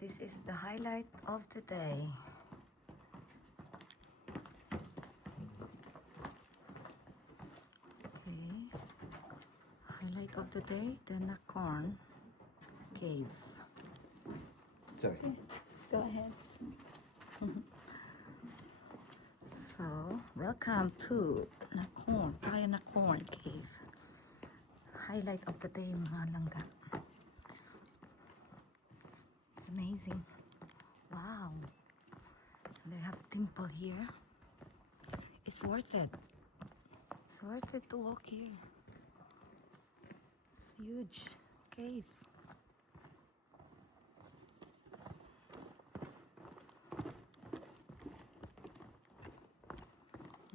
this is the highlight of the day. Okay, highlight of the day, the Nakhon Cave. Sorry. Okay, go ahead. So, welcome to Phraya Nakhon Cave. Highlight of the day, mga langga. It's amazing. Wow. And they have a temple here. It's worth it. It's worth it to walk here. It's a huge cave.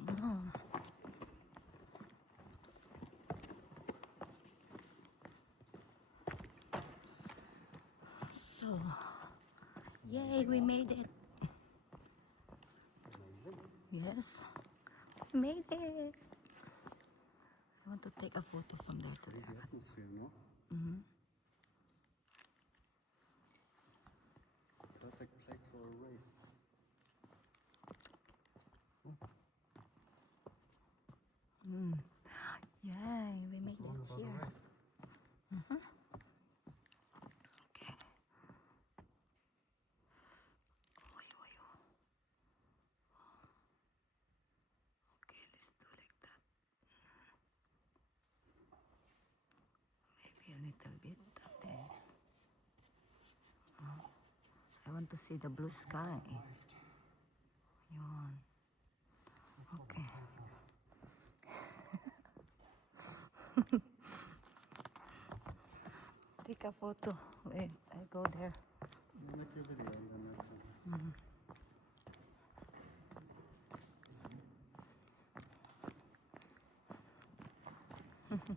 Oh. So, yay, we made it. Yes, we made it. I want to take a photo from there to there. Atmosphere, no? Mm-hmm. Perfect place for a race. Yay, we made it here. Mm-hmm. Okay. Oy, oy, oy. Okay, let's do like that. Maybe a little bit of this. I want to see the blue sky. Yun. Okay. Take a photo. Wait, I go there. Make a video and then